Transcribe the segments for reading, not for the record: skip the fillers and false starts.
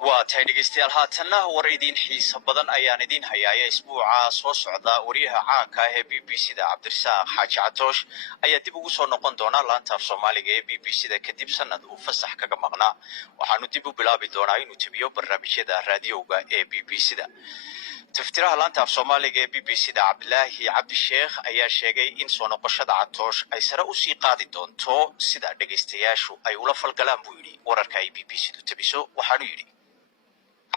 واتاي dhegeystayaal haatanna war idin xiiso badan ayaan idin hayaaya isbuuca soo socda wariyaha caanka ah ee BBC-da Cabdirasaaq Xaaji Catoosh ayaa dib ugu soo noqon doona laanta af Soomaaliga ee BBC-da kadib sanad uu fasax kaga maqnaa waxaanu dib u bilaabi doonaa inuu tabiyo barnaamijyada raadiyowga ee BBC-da taftiraha laanta af Soomaaliga ee BBC-da Cabdilaahi Cabdisheekh ayaa sheegay in soo noqoshada Catoosh ay sare u sii qaadi doonto sida dhegeystayaashu ay ula falgalaan buu yiri wararka ay BBC-du tabiso waxaanu yiri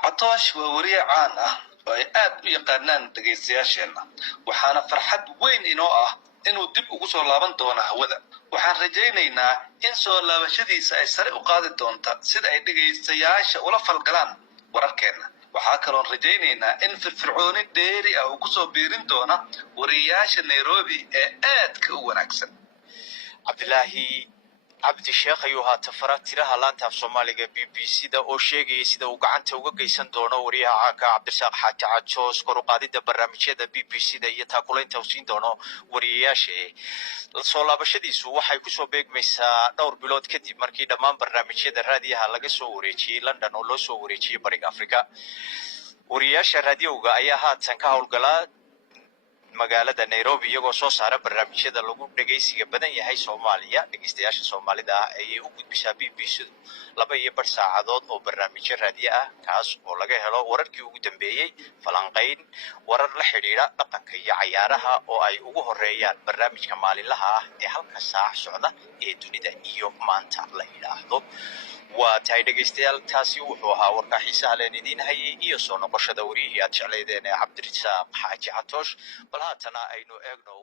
Catoosh waa wariye caan ah oo ay aad u yaqaanaan dhageystayaasheena waxaana farxad weyn inoo ah inuu dib ugu soo laaban doono hawada waxaan rajaynaynaa in soo laabashadiisa ay sare u qaadi doonto sida ay dhageystayaasha ula falgalaan wararkeena waxaa kaloo rajaynaynaa in firfircooni dheeri ah uu ku soo biirin doono wariyaasha Nairobi ee aadka u wanaagsan Cabdilaahi Cabdisheekh ayuu haatan tiraha laanta af Soomaaliga BBC-da oo sheegay sida uu gacanta uga geysan doono wariyaha caanka Cabdirasaaq Xaaji Catoosh kor u qaadida barnaamijyada BBC-da iyo taakulaynta uu siin doono wariyaasha soo laabashadiisu waxay ku soo beegmaysaa dhowr bilood kadib markii dhammaan barnaamijyada raadiyaha laga soo wareejiyay London oo loo soo wareejiyay Bariga Afrika wariyaasha raadiyowga ayaa haatan ka howlgala magaalada Nairobi iyagoo soo saara barnaamijyada lagu dhageysiga badan yahay Soomaaliya dhageystayaasha Soomaalida ah ay u gudbisaa BBC-du 2 saacadood oo barnaamijyo raadiyo ah kaas oo laga helo wararkii ugu dambeeyay falanqayn warar la xiriira dhaqanka iyo cayaaraha oo ay ugu horeeyaan barnaamijka maalinlaha ah ee halka saac socda ee dunida iyo maanta la yiraahdo وتاي dhegeystayaal taasi wuxuu ahaa warka xiisaha leh idin hayay iyo soo noqoshada wariyihii aad jecleydeen Cabdirasaaq Xaaji Catoosh bal haatana aynu eegno